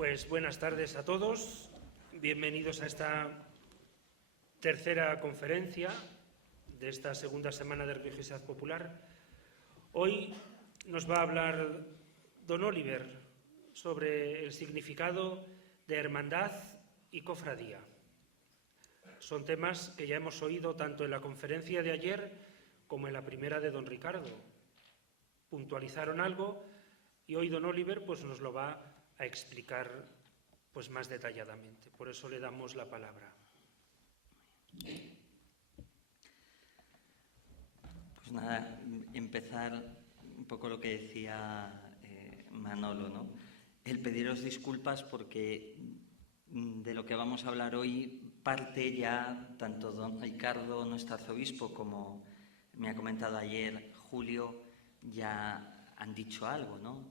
Pues buenas tardes a todos, bienvenidos a esta tercera conferencia de esta segunda semana de Religiosidad Popular. Hoy nos va a hablar don Oliver sobre el significado de hermandad y cofradía. Son temas que ya hemos oído tanto en la conferencia de ayer como en la primera de don Ricardo. Puntualizaron algo y hoy don Oliver pues nos lo va a explicar pues más detalladamente. Por eso le damos la palabra. Pues nada, empezar un poco lo que decía Manolo, ¿no? El pediros disculpas porque de lo que vamos a hablar hoy parte ya tanto don Ricardo, nuestro arzobispo, como me ha comentado ayer Julio, ya han dicho algo, ¿no?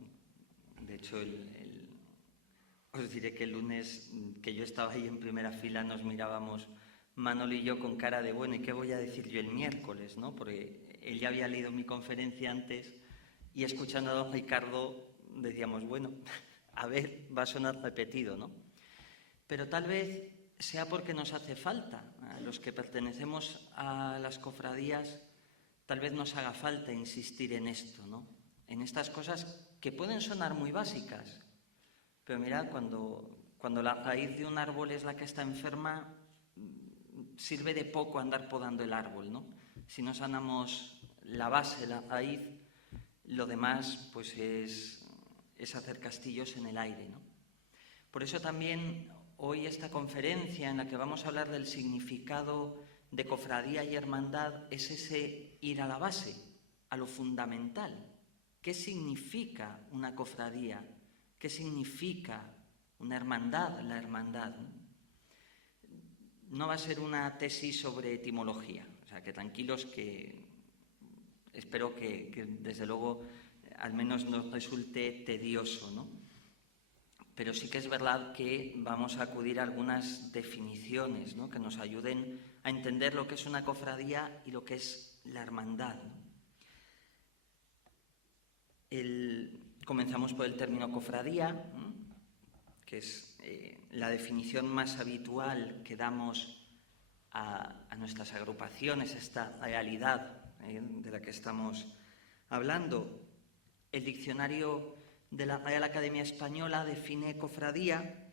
De hecho, os diré que el lunes que yo estaba ahí en primera fila nos mirábamos Manolo y yo con cara de, bueno, ¿y qué voy a decir yo el miércoles, no? Porque él ya había leído mi conferencia antes y escuchando a don Ricardo decíamos, bueno, a ver, va a sonar repetido, ¿no? Pero tal vez sea porque nos hace falta, a los que pertenecemos a las cofradías, tal vez nos haga falta insistir en esto, ¿no? En estas cosas que pueden sonar muy básicas, pero mirad, cuando la raíz de un árbol es la que está enferma, sirve de poco andar podando el árbol, ¿no? Si no sanamos la base, la raíz, lo demás pues es hacer castillos en el aire, ¿no? Por eso también hoy esta conferencia en la que vamos a hablar del significado de cofradía y hermandad es ese ir a la base, a lo fundamental. ¿Qué significa una cofradía? ¿Qué significa una hermandad, la hermandad? No va a ser una tesis sobre etimología, o sea, que tranquilos, que espero que desde luego al menos nos resulte tedioso, ¿no? Pero sí que es verdad que vamos a acudir a algunas definiciones, ¿no?, que nos ayuden a entender lo que es una cofradía y lo que es la hermandad, ¿no? Comenzamos por el término cofradía, ¿no?, que es la definición más habitual que damos a nuestras agrupaciones, esta realidad de la que estamos hablando. El diccionario de la Real Academia Española define cofradía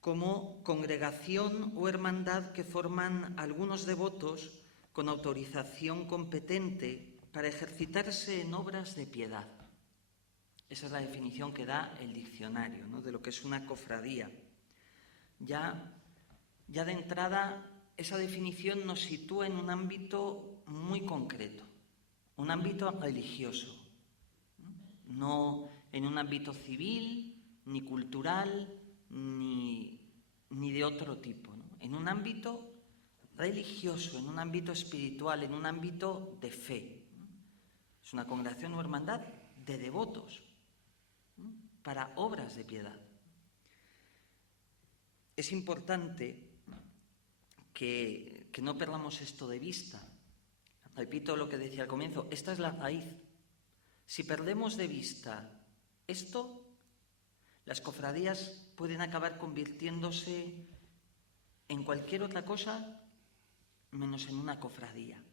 como congregación o hermandad que forman algunos devotos con autorización competente para ejercitarse en obras de piedad. Esa es la definición que da el diccionario, ¿no?, de lo que es una cofradía. Ya de entrada, esa definición nos sitúa en un ámbito muy concreto, un ámbito religioso, no en un ámbito civil, ni cultural, ni de otro tipo, ¿no? En un ámbito religioso, en un ámbito espiritual, en un ámbito de fe. Es una congregación o hermandad de devotos para obras de piedad. Es importante que no perdamos esto de vista. Repito lo que decía al comienzo, esta es la raíz. Si perdemos de vista esto, las cofradías pueden acabar convirtiéndose en cualquier otra cosa menos en una cofradía.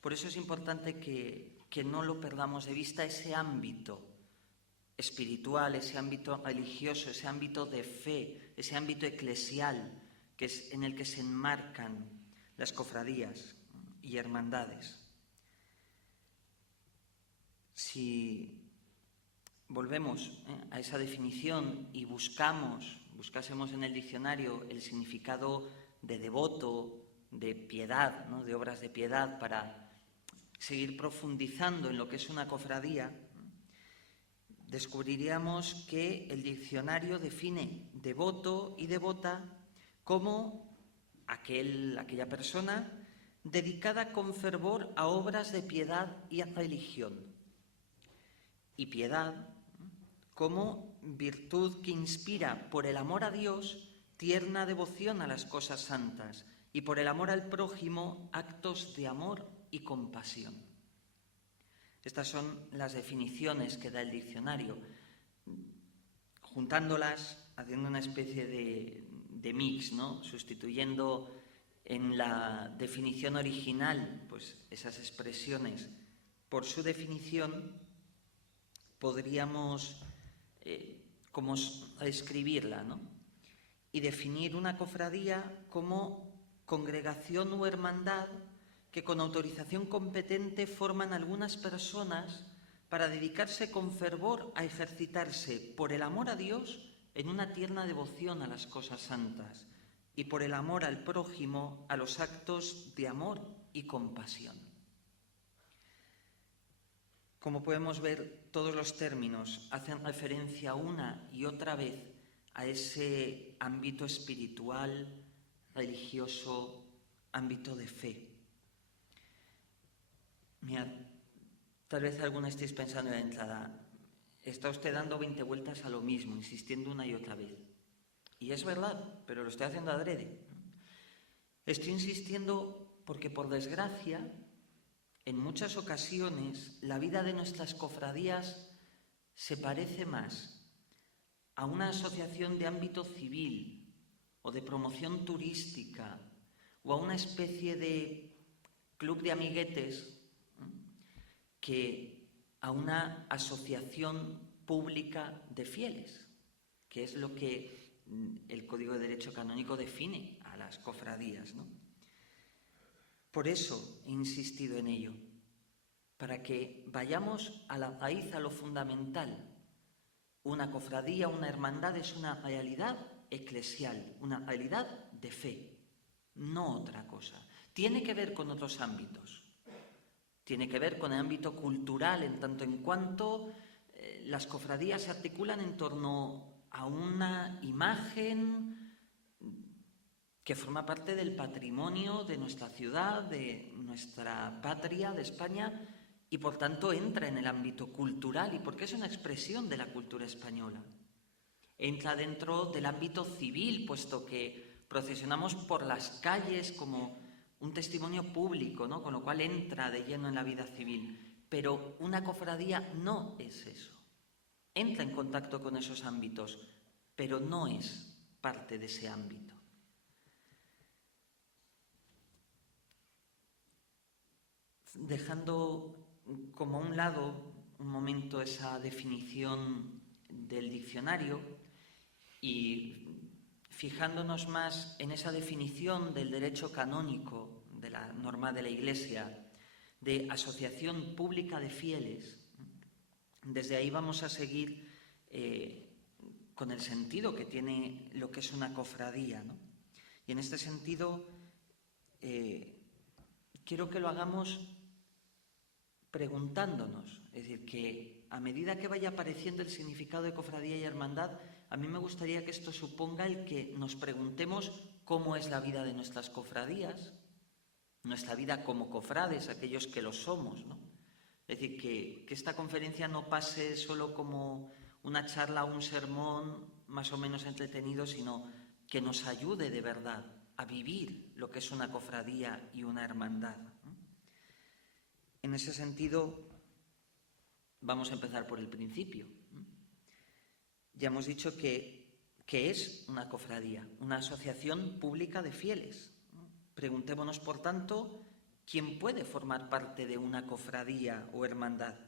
Por eso es importante que no lo perdamos de vista, ese ámbito espiritual, ese ámbito religioso, ese ámbito de fe, ese ámbito eclesial que es en el que se enmarcan las cofradías y hermandades. Si volvemos a esa definición y buscásemos en el diccionario el significado de devoto, de piedad, ¿no?, de obras de piedad, para seguir profundizando en lo que es una cofradía, descubriríamos que el diccionario define devoto y devota como aquella persona dedicada con fervor a obras de piedad y a religión. Y piedad como virtud que inspira por el amor a Dios tierna devoción a las cosas santas y por el amor al prójimo actos de amor y compasión. Estas son las definiciones que da el diccionario. juntándolas, haciendo una especie de mix, ¿no? Sustituyendo en la definición original, pues esas expresiones por su definición, podríamos como escribirla, ¿no? Y definir una cofradía como congregación o hermandad que con autorización competente forman algunas personas para dedicarse con fervor a ejercitarse por el amor a Dios en una tierna devoción a las cosas santas y por el amor al prójimo a los actos de amor y compasión. Como podemos ver, todos los términos hacen referencia una y otra vez a ese ámbito espiritual, religioso, ámbito de fe. Mirad, tal vez alguna estéis pensando en la entrada, está usted dando 20 vueltas a lo mismo, insistiendo una y otra vez. Y es verdad, pero lo estoy haciendo adrede. Estoy insistiendo porque, por desgracia, en muchas ocasiones la vida de nuestras cofradías se parece más a una asociación de ámbito civil o de promoción turística o a una especie de club de amiguetes que a una asociación pública de fieles, que es lo que el Código de Derecho Canónico define a las cofradías, ¿no? Por eso he insistido en ello, para que vayamos a la raíz, a lo fundamental. Una cofradía, una hermandad es una realidad eclesial, una realidad de fe, no otra cosa. Tiene que ver con otros ámbitos. Tiene que ver con el ámbito cultural, en tanto en cuanto las cofradías se articulan en torno a una imagen que forma parte del patrimonio de nuestra ciudad, de nuestra patria, de España, y por tanto entra en el ámbito cultural, y porque es una expresión de la cultura española. Entra dentro del ámbito civil, puesto que procesionamos por las calles como un testimonio público, ¿no? Con lo cual entra de lleno en la vida civil. Pero una cofradía no es eso. Entra en contacto con esos ámbitos, pero no es parte de ese ámbito. Dejando como a un lado un momento esa definición del diccionario y fijándonos más en esa definición del derecho canónico, de la norma de la Iglesia, de asociación pública de fieles, desde ahí vamos a seguir con el sentido que tiene lo que es una cofradía, ¿no? Y en este sentido quiero que lo hagamos preguntándonos, es decir, que a medida que vaya apareciendo el significado de cofradía y hermandad, a mí me gustaría que esto suponga el que nos preguntemos cómo es la vida de nuestras cofradías, nuestra vida como cofrades, aquellos que lo somos, ¿no? Es decir, que esta conferencia no pase solo como una charla o un sermón más o menos entretenido, sino que nos ayude de verdad a vivir lo que es una cofradía y una hermandad, ¿no? En ese sentido, vamos a empezar por el principio. Ya hemos dicho que es una cofradía, una asociación pública de fieles. Preguntémonos, por tanto, ¿quién puede formar parte de una cofradía o hermandad?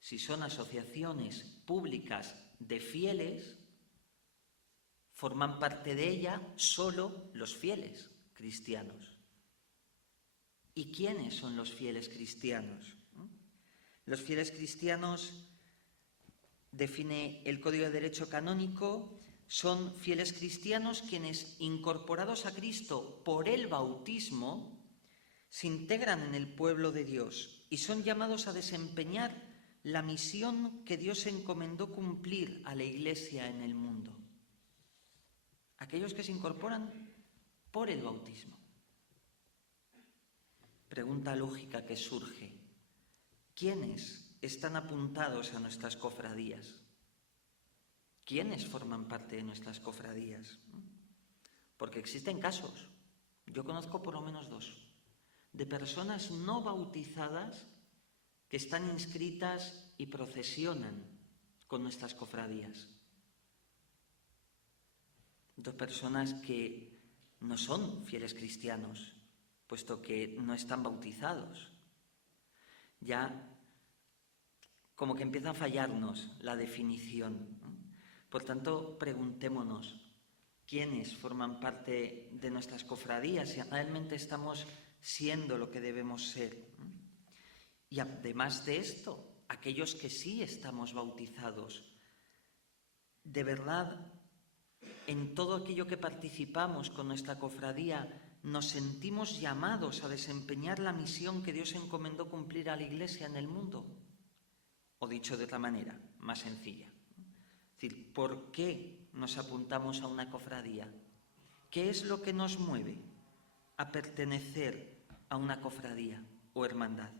Si son asociaciones públicas de fieles, forman parte de ella solo los fieles cristianos. ¿Y quiénes son los fieles cristianos? Los fieles cristianos, define el Código de Derecho Canónico, son fieles cristianos quienes, incorporados a Cristo por el bautismo, se integran en el pueblo de Dios y son llamados a desempeñar la misión que Dios encomendó cumplir a la Iglesia en el mundo. Aquellos que se incorporan por el bautismo. Pregunta lógica que surge: ¿quiénes están apuntados a nuestras cofradías? ¿Quiénes forman parte de nuestras cofradías? Porque existen casos, yo conozco por lo menos 2, de personas no bautizadas que están inscritas y procesionan con nuestras cofradías. dos personas que no son fieles cristianos, puesto que no están bautizados. Ya como que empieza a fallarnos la definición, ¿no? Por tanto, preguntémonos, ¿quiénes forman parte de nuestras cofradías? Si realmente estamos siendo lo que debemos ser. Y además de esto, aquellos que sí estamos bautizados, de verdad, en todo aquello que participamos con nuestra cofradía, nos sentimos llamados a desempeñar la misión que Dios encomendó cumplir a la Iglesia en el mundo. O dicho de otra manera, más sencilla. Es decir, ¿por qué nos apuntamos a una cofradía? ¿Qué es lo que nos mueve a pertenecer a una cofradía o hermandad?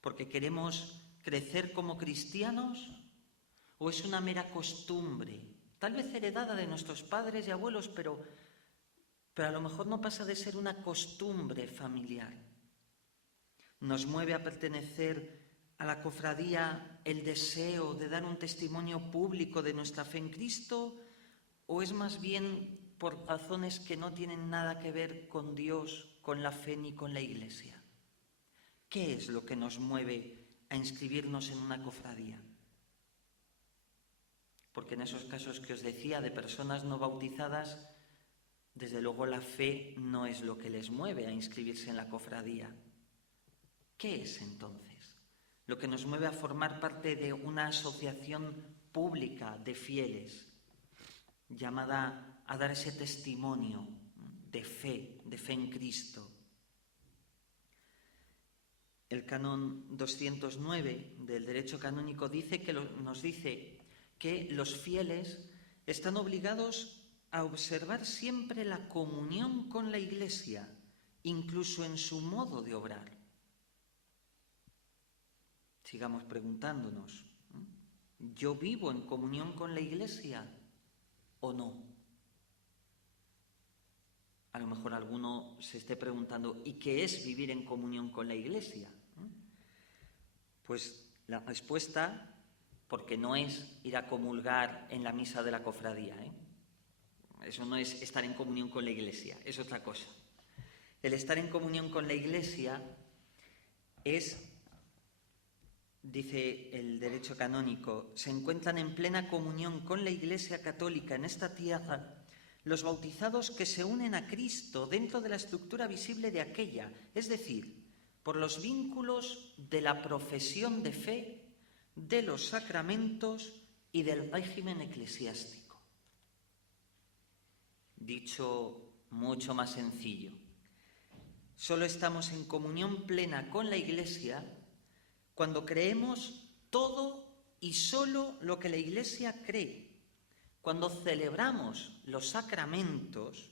¿Porque queremos crecer como cristianos o es una mera costumbre, tal vez heredada de nuestros padres y abuelos, pero a lo mejor no pasa de ser una costumbre familiar? ¿Nos mueve a pertenecer a la cofradía el deseo de dar un testimonio público de nuestra fe en Cristo, o es más bien por razones que no tienen nada que ver con Dios, con la fe ni con la Iglesia? ¿Qué es lo que nos mueve a inscribirnos en una cofradía? Porque en esos casos que os decía de personas no bautizadas, desde luego la fe no es lo que les mueve a inscribirse en la cofradía. ¿Qué es entonces lo que nos mueve a formar parte de una asociación pública de fieles llamada a dar ese testimonio de fe en Cristo? El canon 209 del derecho canónico nos dice que los fieles están obligados a observar siempre la comunión con la Iglesia, incluso en su modo de obrar. Sigamos preguntándonos, ¿yo vivo en comunión con la Iglesia o no? A lo mejor alguno se esté preguntando, ¿y qué es vivir en comunión con la Iglesia? Pues la respuesta, porque no es ir a comulgar en la misa de la cofradía, Eso no es estar en comunión con la Iglesia, es otra cosa. El estar en comunión con la Iglesia es, dice el derecho canónico, se encuentran en plena comunión con la Iglesia católica en esta tierra los bautizados que se unen a Cristo dentro de la estructura visible de aquella, es decir, por los vínculos de la profesión de fe, de los sacramentos y del régimen eclesiástico. Dicho mucho más sencillo, solo estamos en comunión plena con la Iglesia cuando creemos todo y solo lo que la Iglesia cree, cuando celebramos los sacramentos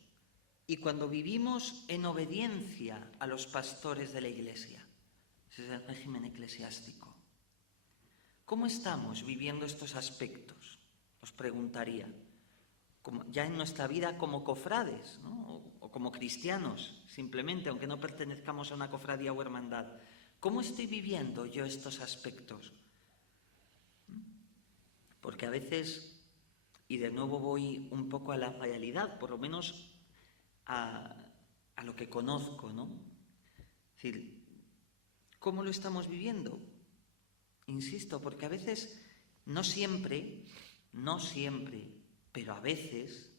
y cuando vivimos en obediencia a los pastores de la Iglesia. Ese es el régimen eclesiástico. ¿Cómo estamos viviendo estos aspectos? Os preguntaría. Ya en nuestra vida como cofrades, ¿no? o como cristianos, simplemente, aunque no pertenezcamos a una cofradía o hermandad. ¿Cómo estoy viviendo yo estos aspectos? Porque a veces, y de nuevo voy un poco a la realidad, por lo menos a lo que conozco, ¿no? Es decir, ¿cómo lo estamos viviendo? Insisto, porque a veces, no siempre, pero a veces,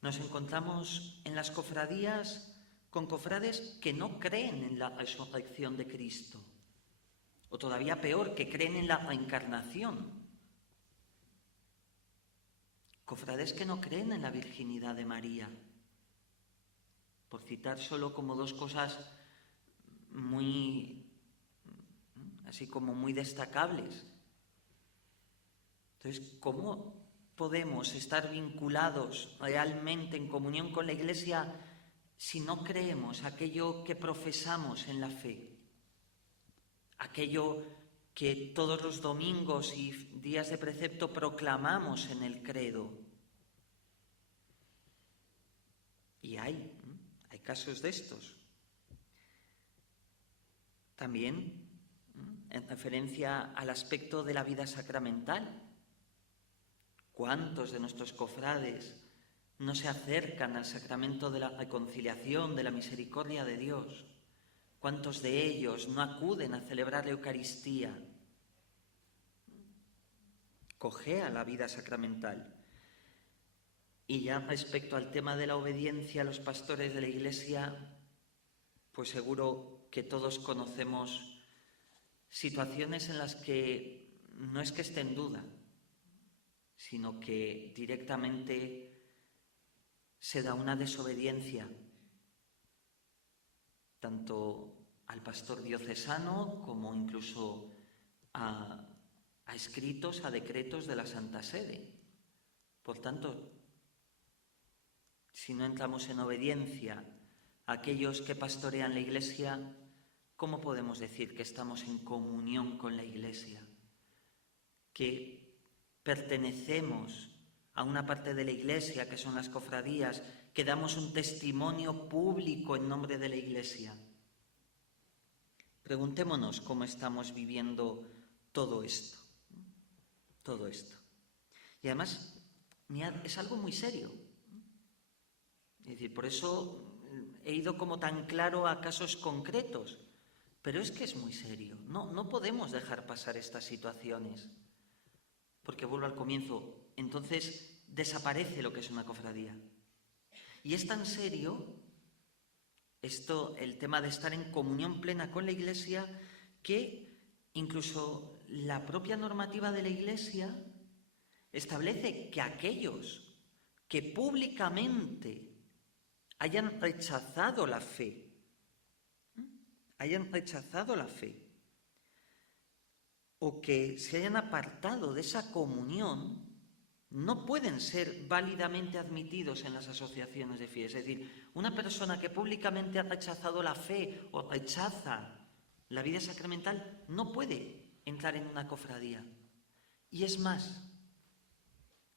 nos encontramos en las cofradías con cofrades que no creen en la resurrección de Cristo, o todavía peor, que creen en la reencarnación. Cofrades que no creen en la virginidad de María, por citar solo como dos cosas así como muy destacables. Entonces, ¿cómo podemos estar vinculados realmente en comunión con la Iglesia si no creemos aquello que profesamos en la fe? Aquello que todos los domingos y días de precepto proclamamos en el credo. Y hay casos de estos. También en referencia al aspecto de la vida sacramental. ¿Cuántos de nuestros cofrades no se acercan al sacramento de la reconciliación, de la misericordia de Dios? ¿Cuántos de ellos no acuden a celebrar la Eucaristía? Cojea la vida sacramental. Y ya respecto al tema de la obediencia a los pastores de la Iglesia, pues seguro que todos conocemos situaciones en las que no es que esté en duda, sino que directamente se da una desobediencia tanto al pastor diocesano como incluso a escritos, a decretos de la Santa Sede. Por tanto, si no entramos en obediencia a aquellos que pastorean la Iglesia, ¿cómo podemos decir que estamos en comunión con la Iglesia? Que pertenecemos a una parte de la Iglesia, que son las cofradías, que damos un testimonio público en nombre de la Iglesia. Preguntémonos cómo estamos viviendo todo esto. Todo esto. Y además, mirad, es algo muy serio. Es decir, por eso he ido como tan claro a casos concretos. Pero es que es muy serio. No podemos dejar pasar estas situaciones. Porque vuelvo al comienzo, entonces desaparece lo que es una cofradía. Y es tan serio esto, el tema de estar en comunión plena con la Iglesia, que incluso la propia normativa de la Iglesia establece que aquellos que públicamente hayan rechazado la fe, o que se hayan apartado de esa comunión, no pueden ser válidamente admitidos en las asociaciones de fieles. Es decir, una persona que públicamente ha rechazado la fe o rechaza la vida sacramental no puede entrar en una cofradía. Y es más,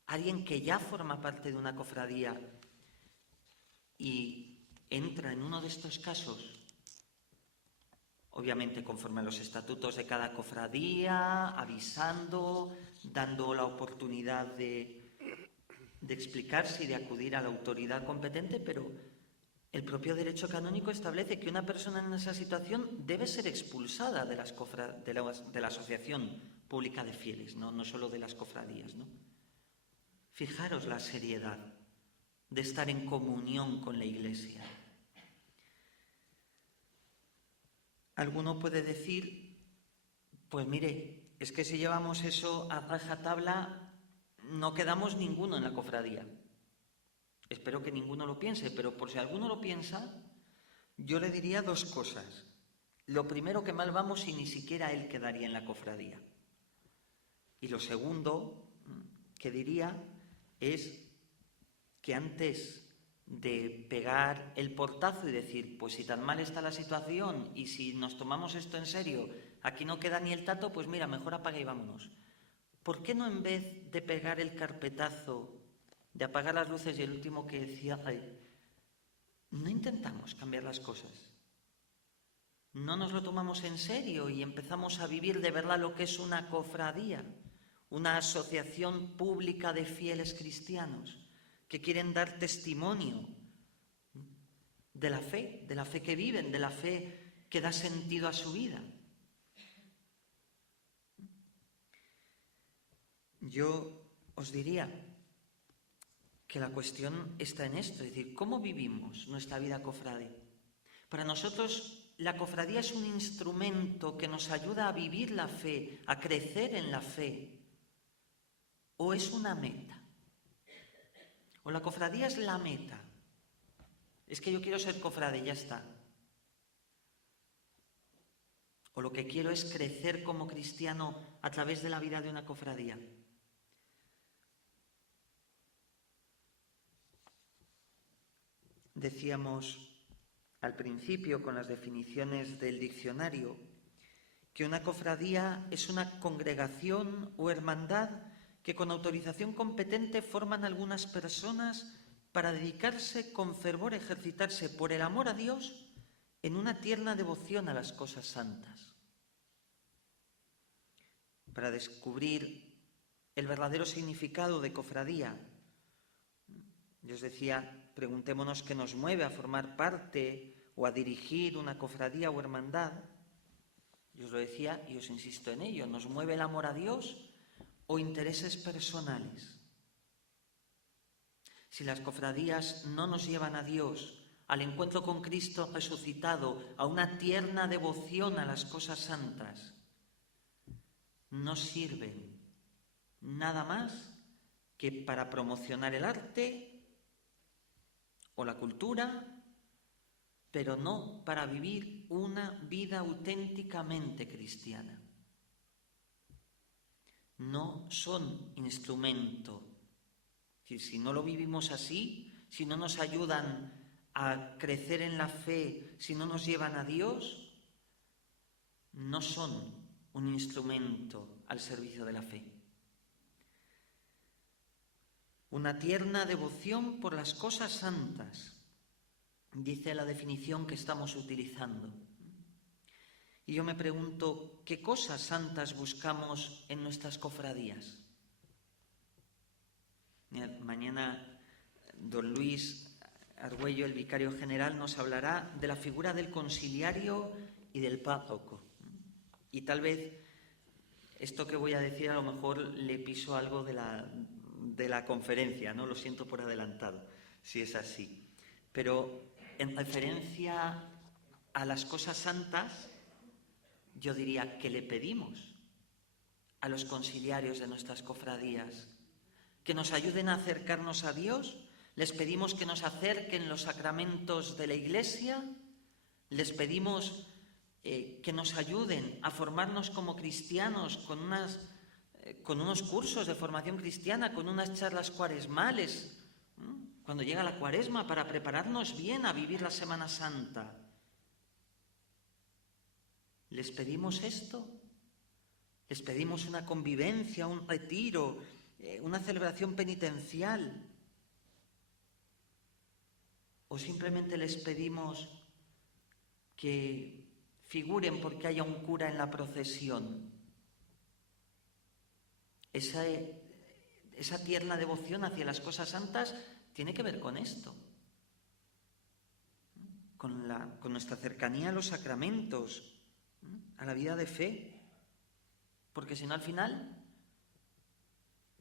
alguien que ya forma parte de una cofradía y entra en uno de estos casos, obviamente conforme a los estatutos de cada cofradía, avisando, dando la oportunidad de explicarse y de acudir a la autoridad competente, pero el propio derecho canónico establece que una persona en esa situación debe ser expulsada de la asociación pública de fieles, no solo de las cofradías, ¿no? Fijaros la seriedad de estar en comunión con la Iglesia. Alguno puede decir, pues mire, es que si llevamos eso a rajatabla, no quedamos ninguno en la cofradía. Espero que ninguno lo piense, pero por si alguno lo piensa, yo le diría dos cosas. Lo primero, que mal vamos si ni siquiera él quedaría en la cofradía. Y lo segundo que diría es que antes de pegar el portazo y decir, pues si tan mal está la situación y si nos tomamos esto en serio, aquí no queda ni el tato, pues mira, mejor apaga y vámonos. ¿Por qué no, en vez de pegar el carpetazo, de apagar las luces y el último que decía, no intentamos cambiar las cosas? No nos lo tomamos en serio y empezamos a vivir de verdad lo que es una cofradía, una asociación pública de fieles cristianos que quieren dar testimonio de la fe que viven, de la fe que da sentido a su vida. Yo os diría que la cuestión está en esto, es decir, ¿cómo vivimos nuestra vida cofrade? Para nosotros la cofradía es un instrumento que nos ayuda a vivir la fe, a crecer en la fe, ¿o es una meta? ¿O la cofradía es la meta? Es que yo quiero ser cofrade y ya está. ¿O lo que quiero es crecer como cristiano a través de la vida de una cofradía? Decíamos al principio, con las definiciones del diccionario, que una cofradía es una congregación o hermandad que con autorización competente forman algunas personas para dedicarse con fervor a ejercitarse por el amor a Dios en una tierna devoción a las cosas santas. Para descubrir el verdadero significado de cofradía, Yo os decía, preguntémonos qué nos mueve a formar parte o a dirigir una cofradía o hermandad. Yo os lo decía y os insisto en ello. ¿Nos mueve el amor a Dios o intereses personales? Si las cofradías no nos llevan a Dios, al encuentro con Cristo resucitado, a una tierna devoción a las cosas santas, no sirven nada más que para promocionar el arte o la cultura, pero no para vivir una vida auténticamente cristiana. No son instrumento. Si no lo vivimos así, si no nos ayudan a crecer en la fe, si no nos llevan a Dios, no son un instrumento al servicio de la fe. Una tierna devoción por las cosas santas, dice la definición que estamos utilizando. Y yo me pregunto, ¿qué cosas santas buscamos en nuestras cofradías? Mañana don Luis Argüello, el vicario general, nos hablará de la figura del conciliario y del párroco. Y tal vez esto que voy a decir a lo mejor le piso algo de la conferencia, ¿no? Lo siento por adelantado, si es así. Pero en referencia a las cosas santas, yo diría que le pedimos a los conciliarios de nuestras cofradías que nos ayuden a acercarnos a Dios. Les pedimos que nos acerquen los sacramentos de la Iglesia. Les pedimos que nos ayuden a formarnos como cristianos con unos cursos de formación cristiana, con unas charlas cuaresmales, cuando llega la Cuaresma, para prepararnos bien a vivir la Semana Santa. ¿Les pedimos esto? ¿Les pedimos una convivencia, un retiro, una celebración penitencial? ¿O simplemente les pedimos que figuren porque haya un cura en la procesión? Esa tierna devoción hacia las cosas santas tiene que ver con esto, con nuestra cercanía a los sacramentos, a la vida de fe, porque si no, al final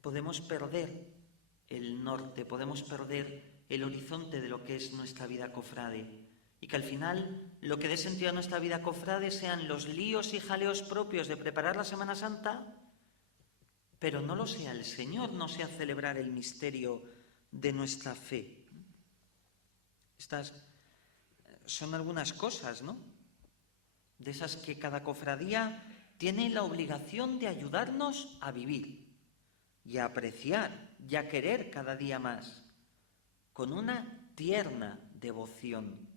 podemos perder el norte, podemos perder el horizonte de lo que es nuestra vida cofrade, y que al final lo que dé sentido a nuestra vida cofrade sean los líos y jaleos propios de preparar la Semana Santa, pero no lo sea el Señor, no sea celebrar el misterio de nuestra fe. Estas son algunas cosas, ¿no?, de esas que cada cofradía tiene la obligación de ayudarnos a vivir y a apreciar y a querer cada día más, con una tierna devoción.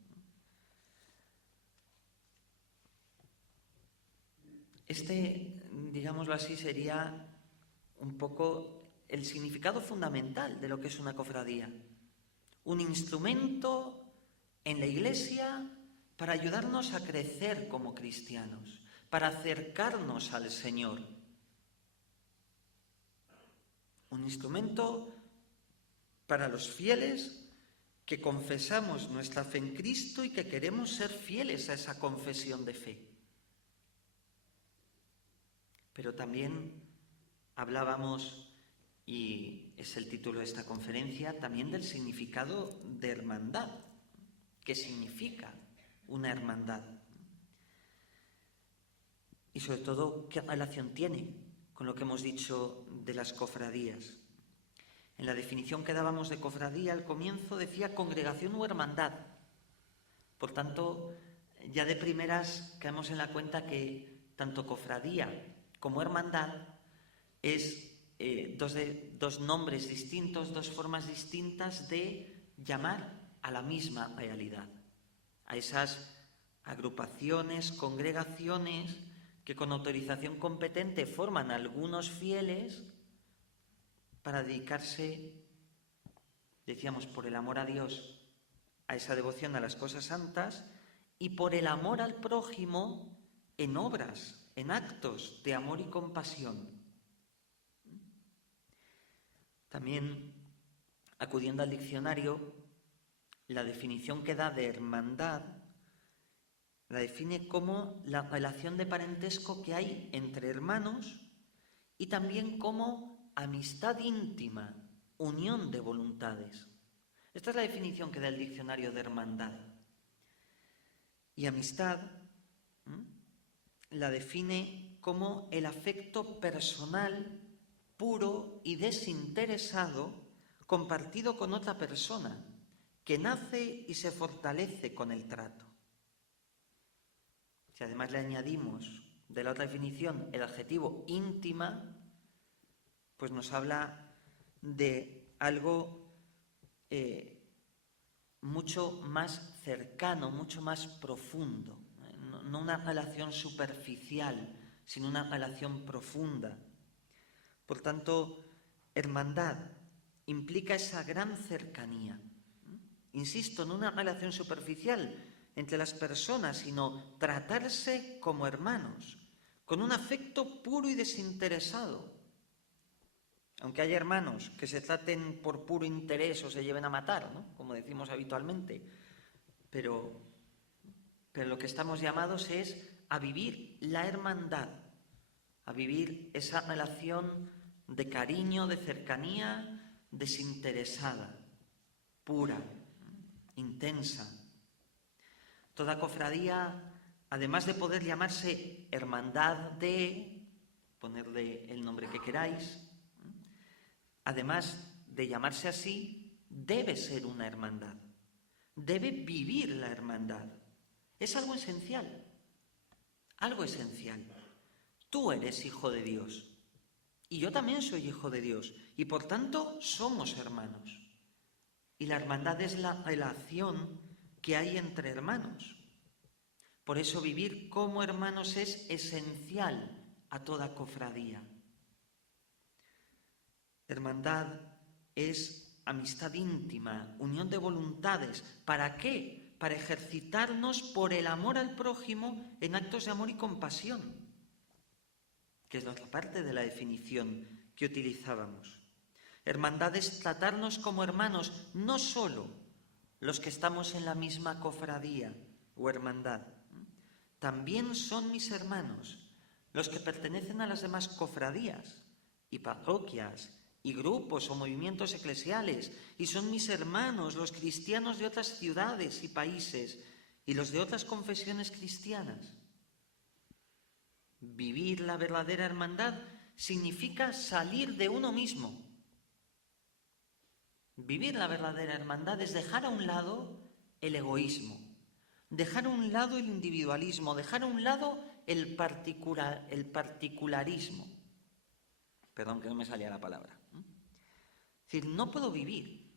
Digámoslo así, sería un poco el significado fundamental de lo que es una cofradía. Un instrumento en la Iglesia para ayudarnos a crecer como cristianos, para acercarnos al Señor. Un instrumento para los fieles que confesamos nuestra fe en Cristo y que queremos ser fieles a esa confesión de fe. Pero también hablábamos, y es el título de esta conferencia, también del significado de hermandad. ¿Qué significa una hermandad? Y sobre todo, ¿qué relación tiene con lo que hemos dicho de las cofradías? En la definición que dábamos de cofradía al comienzo decía congregación o hermandad. Por tanto, ya de primeras caemos en la cuenta que tanto cofradía como hermandad es dos nombres distintos, dos formas distintas de llamar a la misma realidad, a esas agrupaciones, congregaciones que con autorización competente forman algunos fieles para dedicarse, decíamos, por el amor a Dios, a esa devoción a las cosas santas, y por el amor al prójimo en obras, en actos de amor y compasión. También Acudiendo al diccionario, la definición que da de hermandad la define como la relación de parentesco que hay entre hermanos y también como amistad íntima, unión de voluntades. Esta es la definición que da el diccionario de hermandad. Y amistad la define como el afecto personal, puro y desinteresado compartido con otra persona, que nace y se fortalece con el trato. Si además le añadimos de la otra definición el adjetivo íntima, pues nos habla de algo mucho más cercano, mucho más profundo. No una relación superficial, sino una relación profunda. Por tanto, hermandad implica esa gran cercanía. Insisto, no una relación superficial entre las personas, sino tratarse como hermanos, con un afecto puro y desinteresado. Aunque haya hermanos que se traten por puro interés o se lleven a matar, ¿no?, como decimos habitualmente, pero lo que estamos llamados es a vivir la hermandad, a vivir esa relación de cariño, de cercanía, desinteresada, pura, intensa. Toda cofradía, además de poder llamarse hermandad de, ponerle el nombre que queráis, además de llamarse así, debe ser una hermandad, debe vivir la hermandad. Es algo esencial, algo esencial. Tú eres hijo de Dios y yo también soy hijo de Dios y por tanto somos hermanos. Y la hermandad es la relación que hay entre hermanos. Por eso vivir como hermanos es esencial a toda cofradía. Hermandad es amistad íntima, unión de voluntades. ¿Para qué? Para ejercitarnos por el amor al prójimo en actos de amor y compasión, que es la otra parte de la definición que utilizábamos. Hermandad es tratarnos como hermanos, no solo los que estamos en la misma cofradía o hermandad. También son mis hermanos los que pertenecen a las demás cofradías y parroquias y grupos o movimientos eclesiales, y son mis hermanos los cristianos de otras ciudades y países y los de otras confesiones cristianas. Vivir la verdadera hermandad significa salir de uno mismo. Vivir la verdadera hermandad es dejar a un lado el egoísmo, dejar a un lado el individualismo, dejar a un lado el particularismo. Perdón que no me salía la palabra. Es decir, no puedo vivir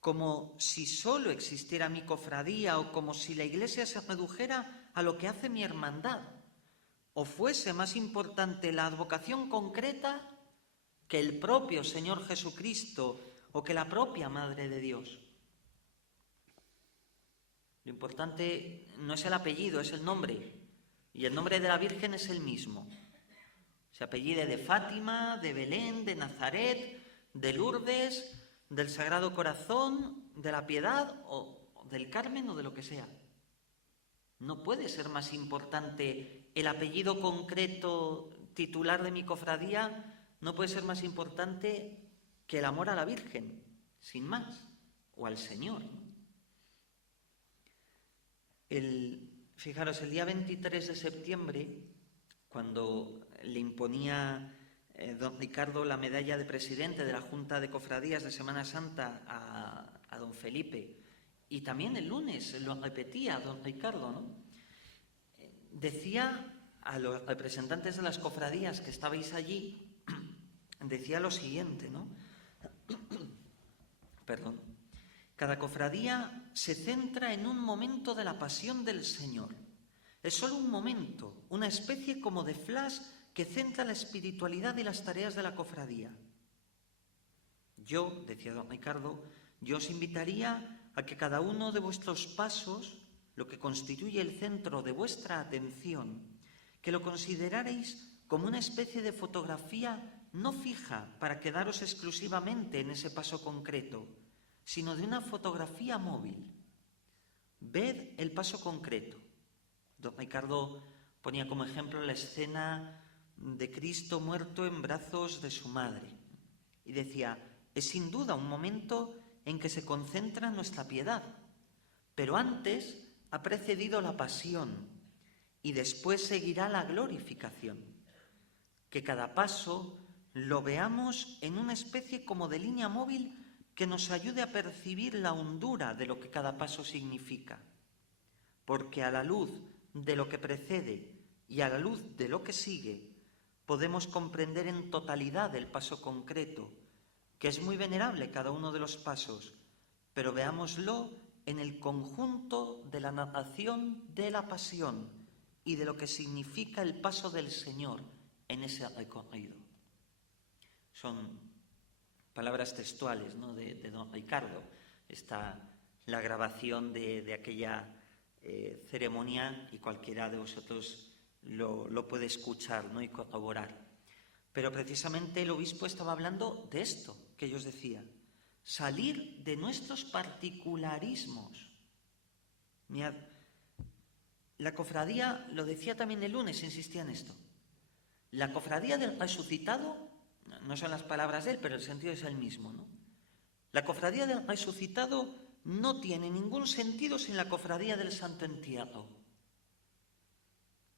como si solo existiera mi cofradía o como si la Iglesia se redujera a lo que hace mi hermandad, o fuese más importante la advocación concreta que el propio Señor Jesucristo o que la propia Madre de Dios. Lo importante no es el apellido, es el nombre. Y el nombre de la Virgen es el mismo. Se apellide de Fátima, de Belén, de Nazaret, de Lourdes, del Sagrado Corazón, de la Piedad o del Carmen o de lo que sea. No puede ser más importante el apellido concreto titular de mi cofradía, no puede ser más importante que el amor a la Virgen, sin más, o al Señor. Fijaros, el día 23 de septiembre, cuando le imponía don Ricardo la medalla de presidente de la Junta de Cofradías de Semana Santa a don Felipe, y también el lunes lo repetía don Ricardo, ¿no? Decía a los representantes de las cofradías que estabais allí, decía lo siguiente, ¿no? Perdón. Cada cofradía se centra en un momento de la pasión del Señor. Es solo un momento, una especie como de flash que centra la espiritualidad y las tareas de la cofradía. Yo, decía don Ricardo, yo os invitaría a que cada uno de vuestros pasos, lo que constituye el centro de vuestra atención, que lo considerarais como una especie de fotografía no fija para quedaros exclusivamente en ese paso concreto, sino de una fotografía móvil. Ved el paso concreto. Don Ricardo ponía como ejemplo la escena de Cristo muerto en brazos de su madre. Y decía, es sin duda un momento en que se concentra nuestra piedad, pero antes ha precedido la pasión y después seguirá la glorificación. Que cada paso lo veamos en una especie como de línea móvil que nos ayude a percibir la hondura de lo que cada paso significa. Porque a la luz de lo que precede y a la luz de lo que sigue, podemos comprender en totalidad el paso concreto, que es muy venerable cada uno de los pasos, pero veámoslo en el conjunto de la narración de la pasión y de lo que significa el paso del Señor en ese recorrido. Son palabras textuales, ¿no?, de don Ricardo. Está la grabación de aquella ceremonia y cualquiera de vosotros lo puede escuchar, ¿no?, y corroborar. Pero precisamente el obispo estaba hablando de esto que yo os decía, salir de nuestros particularismos. Mirad, la cofradía, lo decía también el lunes, insistía en esto, la cofradía del resucitado, no son las palabras de él, pero el sentido es el mismo, ¿no? La cofradía del resucitado no tiene ningún sentido sin la cofradía del Santo Entierro.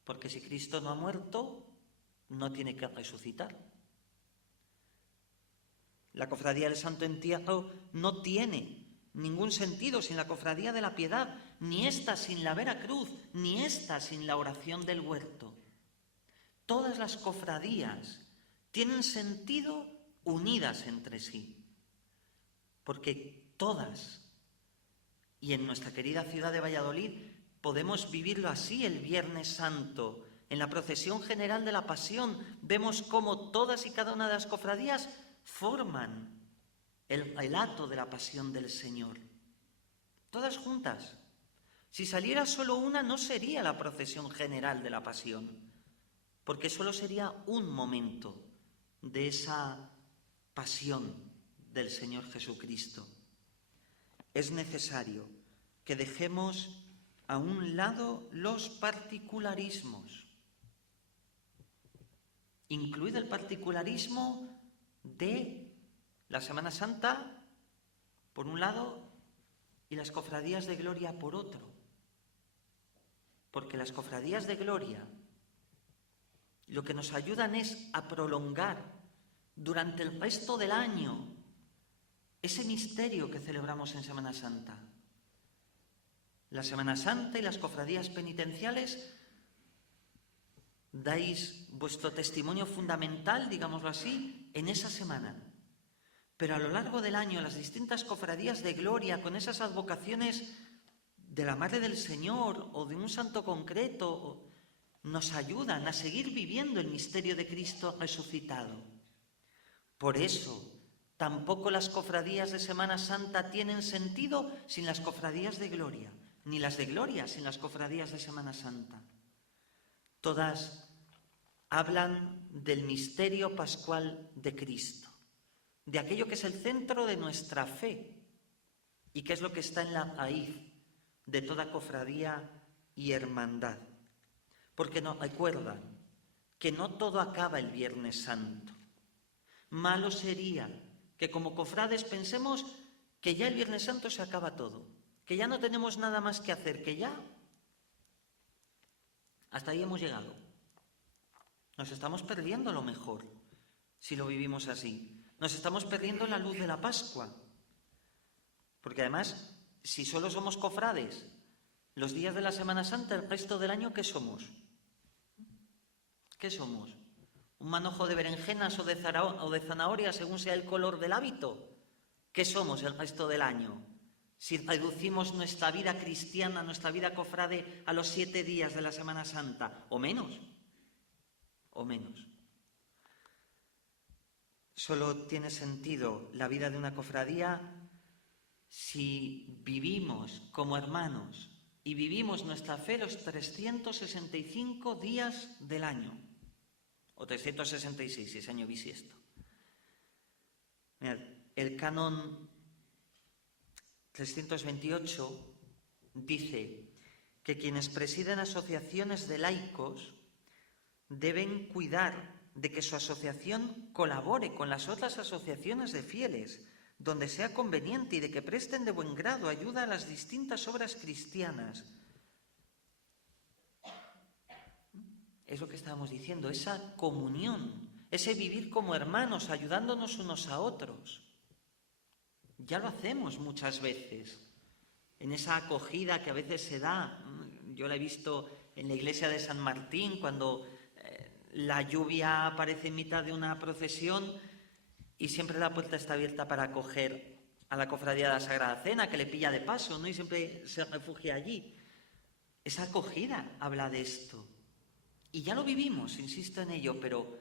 Porque si Cristo no ha muerto, no tiene que resucitar. La cofradía del Santo Entierro no tiene ningún sentido sin la cofradía de la Piedad, ni esta sin la Vera Cruz, ni esta sin la oración del huerto. Todas las cofradías tienen sentido unidas entre sí, porque todas, y en nuestra querida ciudad de Valladolid podemos vivirlo así el Viernes Santo. En la procesión general de la Pasión vemos cómo todas y cada una de las cofradías forman el relato de la pasión del Señor. Todas juntas. Si saliera solo una, no sería la procesión general de la Pasión, porque solo sería un momento de esa pasión del Señor Jesucristo. Es necesario que dejemos a un lado los particularismos, incluido el particularismo de la Semana Santa, por un lado, y las cofradías de gloria por otro. Porque las cofradías de gloria lo que nos ayudan es a prolongar durante el resto del año ese misterio que celebramos en Semana Santa. La Semana Santa y las cofradías penitenciales dais vuestro testimonio fundamental, digámoslo así, en esa semana. Pero a lo largo del año, las distintas cofradías de gloria, con esas advocaciones de la Madre del Señor o de un santo concreto, nos ayudan a seguir viviendo el misterio de Cristo resucitado. Por eso, tampoco las cofradías de Semana Santa tienen sentido sin las cofradías de gloria, ni las de gloria sin las cofradías de Semana Santa. Todas hablan del misterio pascual de Cristo, de aquello que es el centro de nuestra fe y que es lo que está en la raíz de toda cofradía y hermandad. Porque nos recuerdan que no todo acaba el Viernes Santo. Malo sería que como cofrades pensemos que ya el Viernes Santo se acaba todo, que ya no tenemos nada más que hacer, que ya hasta ahí hemos llegado. Nos estamos perdiendo lo mejor si lo vivimos así. Nos estamos perdiendo la luz de la Pascua. Porque además, si solo somos cofrades los días de la Semana Santa, el resto del año, ¿qué somos? ¿Qué somos? ¿Un manojo de berenjenas o de zanahoria según sea el color del hábito? ¿Qué somos el resto del año? Si reducimos nuestra vida cristiana, nuestra vida cofrade a los 7 días de la Semana Santa, o menos. Solo tiene sentido la vida de una cofradía si vivimos como hermanos y vivimos nuestra fe los 365 días del año, o 366 si es año bisiesto. el canon 328 dice que quienes presiden asociaciones de laicos deben cuidar de que su asociación colabore con las otras asociaciones de fieles, donde sea conveniente, y de que presten de buen grado ayuda a las distintas obras cristianas. Es lo que estábamos diciendo, esa comunión, ese vivir como hermanos, ayudándonos unos a otros. Ya lo hacemos muchas veces, en esa acogida que a veces se da. Yo la he visto en la iglesia de San Martín, cuando la lluvia aparece en mitad de una procesión y siempre la puerta está abierta para acoger a la cofradía de la Sagrada Cena, que le pilla de paso, ¿no? Y siempre se refugia allí. Esa acogida habla de esto. Y ya lo vivimos, insisto en ello, pero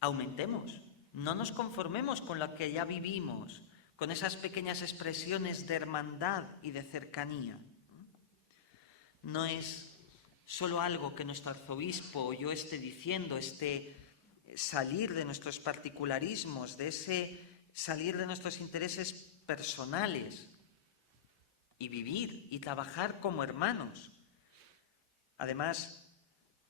aumentemos. No nos conformemos con lo que ya vivimos, con esas pequeñas expresiones de hermandad y de cercanía. No es solo algo que nuestro arzobispo o yo esté diciendo, salir de nuestros particularismos, de ese salir de nuestros intereses personales y vivir y trabajar como hermanos. Además,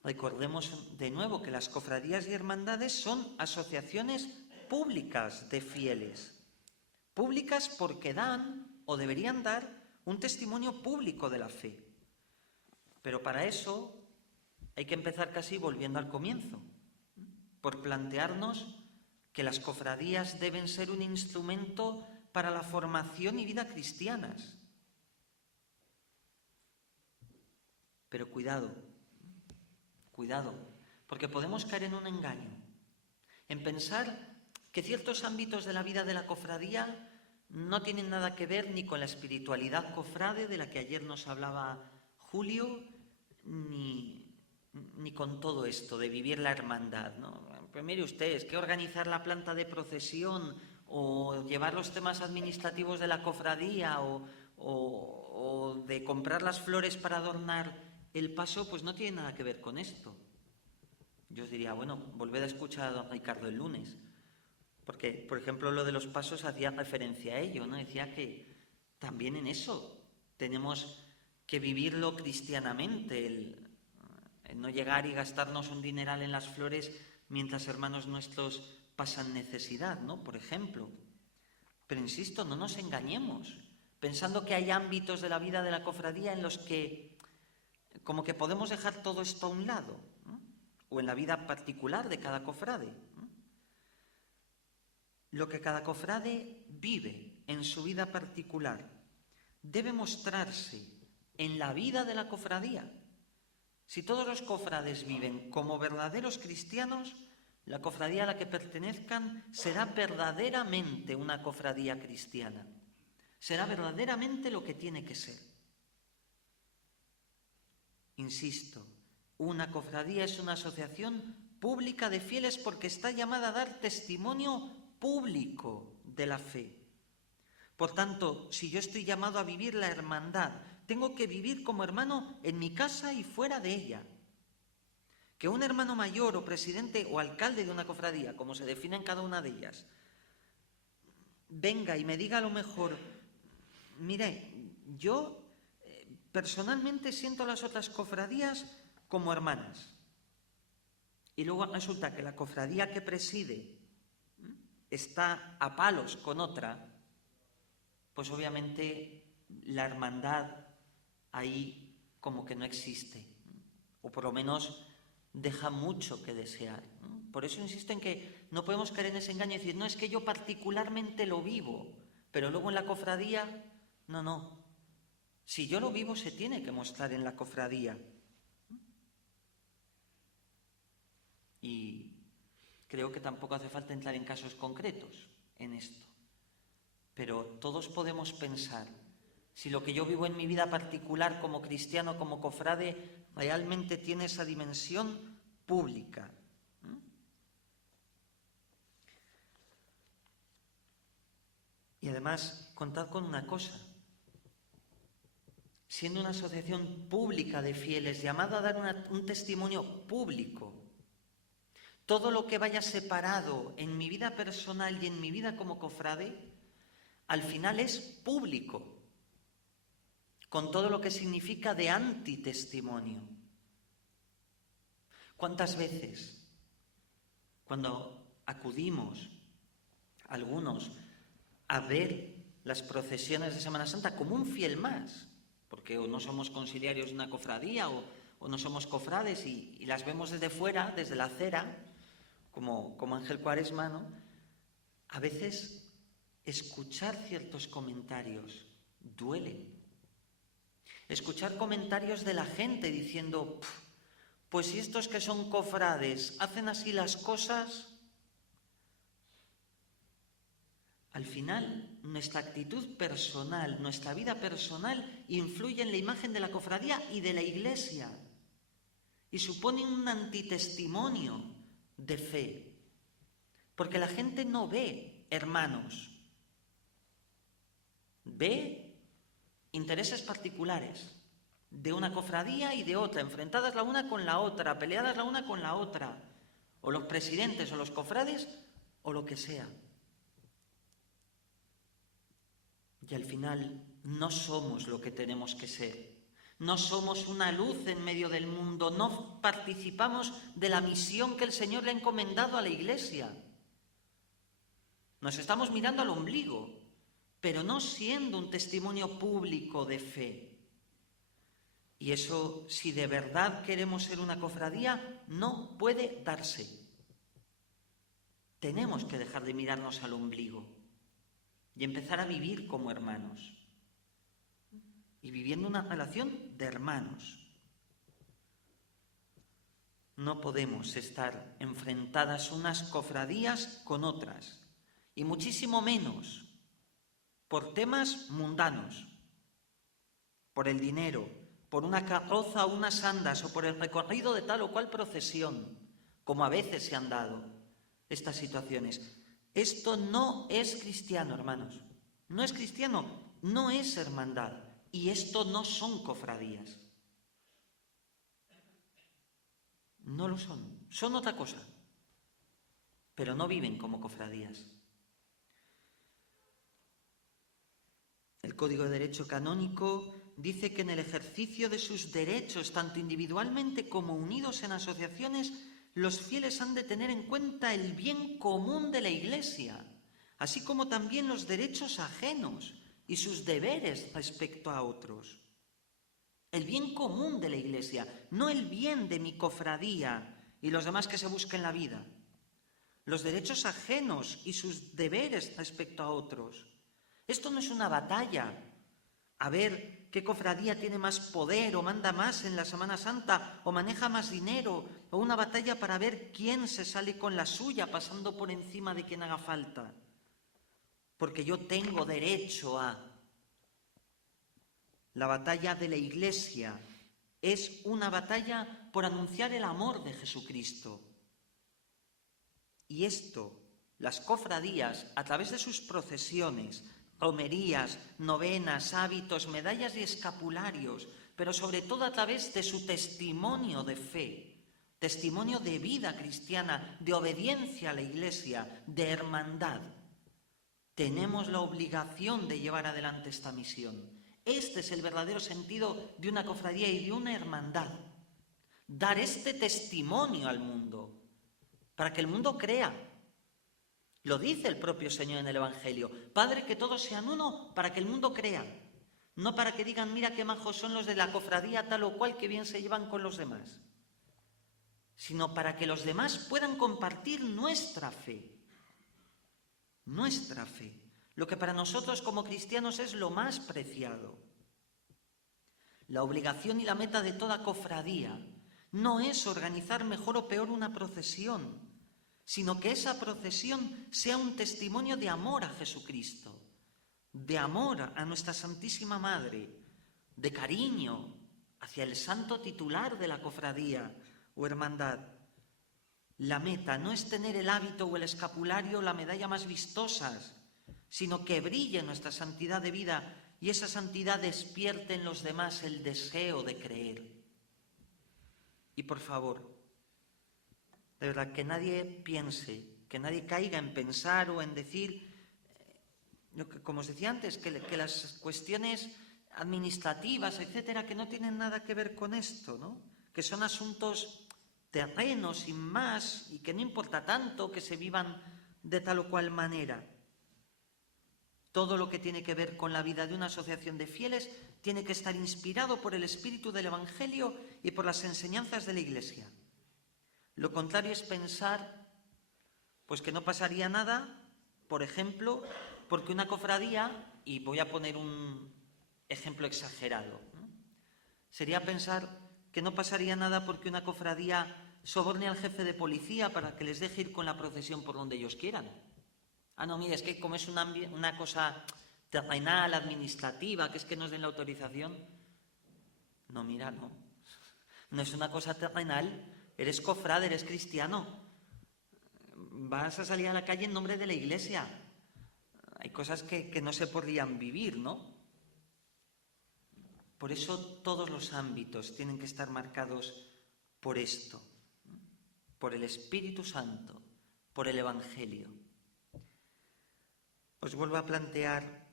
recordemos de nuevo que las cofradías y hermandades son asociaciones públicas de fieles. Públicas porque dan o deberían dar un testimonio público de la fe. Pero para eso hay que empezar casi volviendo al comienzo, por plantearnos que las cofradías deben ser un instrumento para la formación y vida cristianas. Pero cuidado, porque podemos caer en un engaño, en pensar que ciertos ámbitos de la vida de la cofradía no tienen nada que ver ni con la espiritualidad cofrade de la que ayer nos hablaba Julio, ni con todo esto de vivir la hermandad, ¿no? Pues mire usted, es que organizar la planta de procesión o llevar los temas administrativos de la cofradía o de comprar las flores para adornar el paso, pues no tiene nada que ver con esto. Yo os diría, bueno, volved a escuchar a don Ricardo el lunes, porque, por ejemplo, lo de los pasos hacía referencia a ello, ¿no? Decía que también en eso tenemos que vivirlo cristianamente, el no llegar y gastarnos un dineral en las flores mientras hermanos nuestros pasan necesidad, ¿no? Por ejemplo. Pero insisto, no nos engañemos, pensando que hay ámbitos de la vida de la cofradía en los que como que podemos dejar todo esto a un lado, ¿no? O en la vida particular de cada cofrade, ¿no? Lo que cada cofrade vive en su vida particular debe mostrarse en la vida de la cofradía. Si todos los cofrades viven como verdaderos cristianos, la cofradía a la que pertenezcan será verdaderamente una cofradía cristiana. Será verdaderamente lo que tiene que ser. Insisto, una cofradía es una asociación pública de fieles porque está llamada a dar testimonio público de la fe. Por tanto, si yo estoy llamado a vivir la hermandad, tengo que vivir como hermano en mi casa y fuera de ella. Que un hermano mayor o presidente o alcalde de una cofradía, como se define en cada una de ellas, venga y me diga a lo mejor, mire, yo personalmente siento a las otras cofradías como hermanas. Y luego resulta que la cofradía que preside está a palos con otra, pues obviamente la hermandad ahí como que no existe, o por lo menos deja mucho que desear. Por eso insisto en que no podemos caer en ese engaño y decir, no, es que yo particularmente lo vivo, pero luego en la cofradía, no. Si yo lo vivo, se tiene que mostrar en la cofradía. Y creo que tampoco hace falta entrar en casos concretos en esto. Pero todos podemos pensar, si lo que yo vivo en mi vida particular como cristiano, como cofrade, realmente tiene esa dimensión pública. Y además, contad con una cosa. Siendo una asociación pública de fieles, llamada a dar un testimonio público, todo lo que vaya separado en mi vida personal y en mi vida como cofrade, al final es público, con todo lo que significa de antitestimonio. ¿Cuántas veces, cuando acudimos algunos a ver las procesiones de Semana Santa como un fiel más, porque o no somos conciliarios de una cofradía o no somos cofrades y las vemos desde fuera, desde la acera, como Ángel Cuaresma, ¿no? A veces escuchar ciertos comentarios duele. Escuchar comentarios de la gente diciendo, pues si estos que son cofrades hacen así las cosas, al final nuestra actitud personal, nuestra vida personal influye en la imagen de la cofradía y de la Iglesia y supone un antitestimonio de fe, porque la gente no ve hermanos, ve intereses particulares de una cofradía y de otra, enfrentadas la una con la otra, peleadas la una con la otra, o los presidentes o los cofrades o lo que sea. Y al final no somos lo que tenemos que ser. No somos una luz en medio del mundo, no participamos de la misión que el Señor le ha encomendado a la Iglesia. Nos estamos mirando al ombligo, pero no siendo un testimonio público de fe. Y eso, si de verdad queremos ser una cofradía, no puede darse. Tenemos que dejar de mirarnos al ombligo y empezar a vivir como hermanos. Y viviendo una relación de hermanos. No podemos estar enfrentadas unas cofradías con otras, y muchísimo menos por temas mundanos, por el dinero, por una carroza o unas andas, o por el recorrido de tal o cual procesión, como a veces se han dado estas situaciones. Esto no es cristiano, hermanos. No es cristiano, no es hermandad. Y esto no son cofradías. No lo son. Son otra cosa. Pero no viven como cofradías. El Código de Derecho Canónico dice que en el ejercicio de sus derechos, tanto individualmente como unidos en asociaciones, los fieles han de tener en cuenta el bien común de la Iglesia, así como también los derechos ajenos y sus deberes respecto a otros. El bien común de la Iglesia, no el bien de mi cofradía y los demás que se busquen la vida. Los derechos ajenos y sus deberes respecto a otros. Esto no es una batalla. A ver qué cofradía tiene más poder o manda más en la Semana Santa o maneja más dinero, o una batalla para ver quién se sale con la suya pasando por encima de quien haga falta. Porque yo tengo derecho a... La batalla de la Iglesia es una batalla por anunciar el amor de Jesucristo. Y esto, las cofradías, a través de sus procesiones, romerías, novenas, hábitos, medallas y escapularios, pero sobre todo a través de su testimonio de fe, testimonio de vida cristiana, de obediencia a la Iglesia, de hermandad, tenemos la obligación de llevar adelante esta misión. Este es el verdadero sentido de una cofradía y de una hermandad. Dar este testimonio al mundo, para que el mundo crea. Lo dice el propio Señor en el Evangelio. Padre, que todos sean uno para que el mundo crea. No para que digan, mira qué majos son los de la cofradía tal o cual, que bien se llevan con los demás. Sino para que los demás puedan compartir nuestra fe. Nuestra fe. Lo que para nosotros como cristianos es lo más preciado. La obligación y la meta de toda cofradía no es organizar mejor o peor una procesión, sino que esa procesión sea un testimonio de amor a Jesucristo, de amor a nuestra Santísima Madre, de cariño hacia el santo titular de la cofradía o hermandad. La meta no es tener el hábito o el escapulario o la medalla más vistosas, sino que brille nuestra santidad de vida y esa santidad despierte en los demás el deseo de creer. Y por favor, De verdad, que nadie piense, que nadie caiga en pensar o en decir, como os decía antes, que las cuestiones administrativas, etcétera, que no tienen nada que ver con esto, ¿no? Que son asuntos terrenos, sin más, y que no importa tanto que se vivan de tal o cual manera. Todo lo que tiene que ver con la vida de una asociación de fieles tiene que estar inspirado por el espíritu del Evangelio y por las enseñanzas de la Iglesia. Lo contrario es pensar, pues que no pasaría nada, por ejemplo, porque una cofradía, y voy a poner un ejemplo exagerado, ¿no? Sería pensar que no pasaría nada porque una cofradía soborne al jefe de policía para que les deje ir con la procesión por donde ellos quieran. Ah, no, mira, es que como es una cosa terrenal, administrativa, que es que nos den la autorización. No, mira, no. No es una cosa terrenal, eres cofrade, eres cristiano. Vas a salir a la calle en nombre de la Iglesia. Hay cosas que no se podrían vivir, ¿no? Por eso todos los ámbitos tienen que estar marcados por esto, por el Espíritu Santo, por el Evangelio. Os vuelvo a plantear,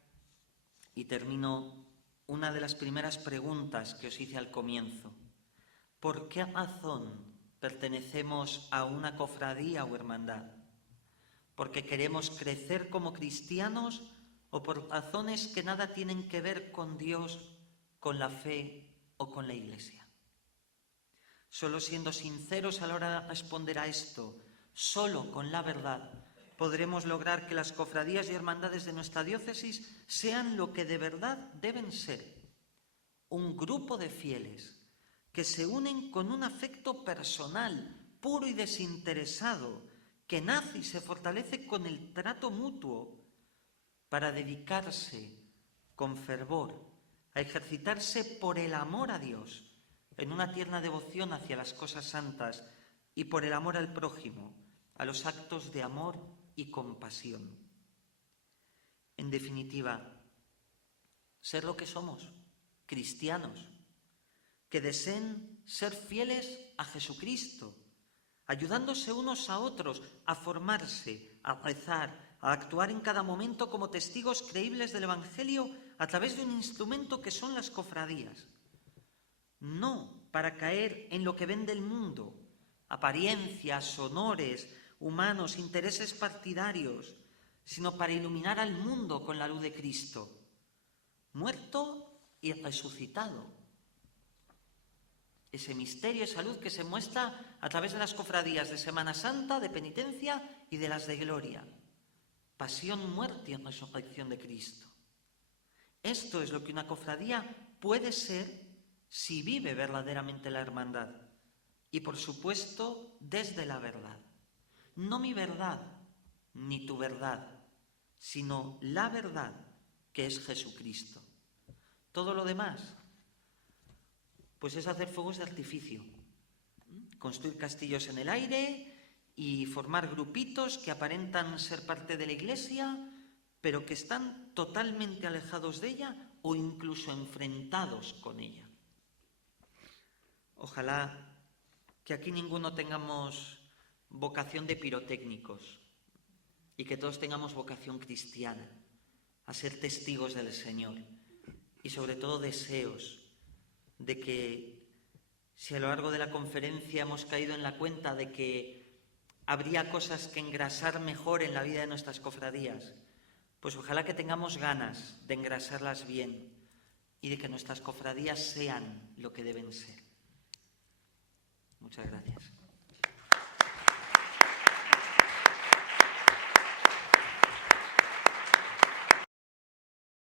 y termino, una de las primeras preguntas que os hice al comienzo. ¿Por qué razón pertenecemos a una cofradía o hermandad? ¿Porque queremos crecer como cristianos o por razones que nada tienen que ver con Dios, con la fe o con la Iglesia? Solo siendo sinceros a la hora de responder a esto, solo con la verdad, podremos lograr que las cofradías y hermandades de nuestra diócesis sean lo que de verdad deben ser: un grupo de fieles que se unen con un afecto personal, puro y desinteresado, que nace y se fortalece con el trato mutuo, para dedicarse con fervor a ejercitarse por el amor a Dios, en una tierna devoción hacia las cosas santas y por el amor al prójimo, a los actos de amor y compasión. En definitiva, ser lo que somos, cristianos, que deseen ser fieles a Jesucristo, ayudándose unos a otros a formarse, a rezar, a actuar en cada momento como testigos creíbles del Evangelio a través de un instrumento que son las cofradías. No para caer en lo que vende el mundo, apariencias, honores humanos, intereses partidarios, sino para iluminar al mundo con la luz de Cristo, muerto y resucitado. Ese misterio, esa luz que se muestra a través de las cofradías de Semana Santa, de penitencia y de las de gloria. Pasión, muerte y resurrección de Cristo. Esto es lo que una cofradía puede ser si vive verdaderamente la hermandad. Y por supuesto, desde la verdad. No mi verdad, ni tu verdad, sino la verdad que es Jesucristo. Todo lo demás, pues es hacer fuegos de artificio, construir castillos en el aire y formar grupitos que aparentan ser parte de la Iglesia, pero que están totalmente alejados de ella o incluso enfrentados con ella. Ojalá que aquí ninguno tengamos vocación de pirotécnicos y que todos tengamos vocación cristiana, a ser testigos del Señor y sobre todo deseos de que, si a lo largo de la conferencia hemos caído en la cuenta de que habría cosas que engrasar mejor en la vida de nuestras cofradías, pues ojalá que tengamos ganas de engrasarlas bien y de que nuestras cofradías sean lo que deben ser. Muchas gracias.